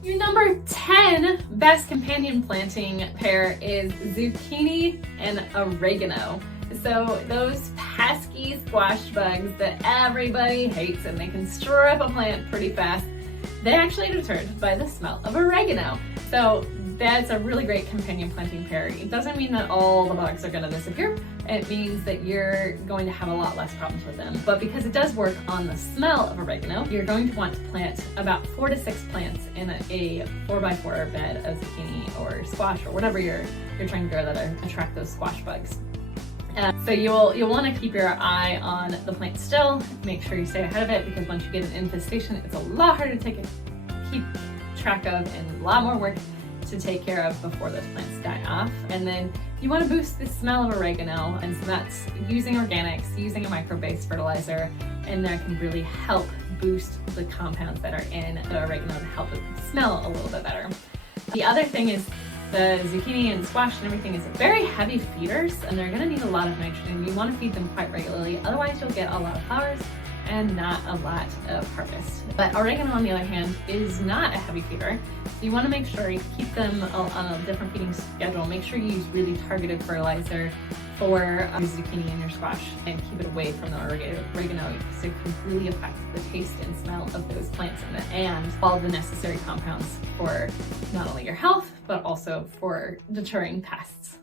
Your number 10 best companion planting pair is zucchini and oregano. So those pesky squash bugs that everybody hates and they can strip a plant pretty fast, they actually are deterred by the smell of oregano. So that's a really great companion planting pair. It doesn't mean that all the bugs are going to disappear. It means that you're going to have a lot less problems with them. But because it does work on the smell of oregano, you're going to want to plant about 4 to 6 plants in a 4x4 bed of zucchini or squash or whatever you're trying to grow that attract those squash bugs. So you'll want to keep your eye on the plant still. Make sure you stay ahead of it, because once you get an infestation, it's a lot harder to keep track of and a lot more work to take care of before those plants die off. And then you want to boost the smell of oregano, and so that's using organics, using a micro-based fertilizer, and that can really help boost the compounds that are in the oregano to help it smell a little bit better. The other thing is the zucchini and squash and everything is very heavy feeders, and they're going to need a lot of nitrogen. You want to feed them quite regularly, otherwise you'll get a lot of flowers and not a lot of harvest. But oregano, on the other hand, is not a heavy feeder. So you want to make sure you keep them on a different feeding schedule. Make sure you use really targeted fertilizer for your zucchini and your squash, and keep it away from the oregano, because it can really affect the taste and smell of those plants and all the necessary compounds for not only your health, but also for deterring pests.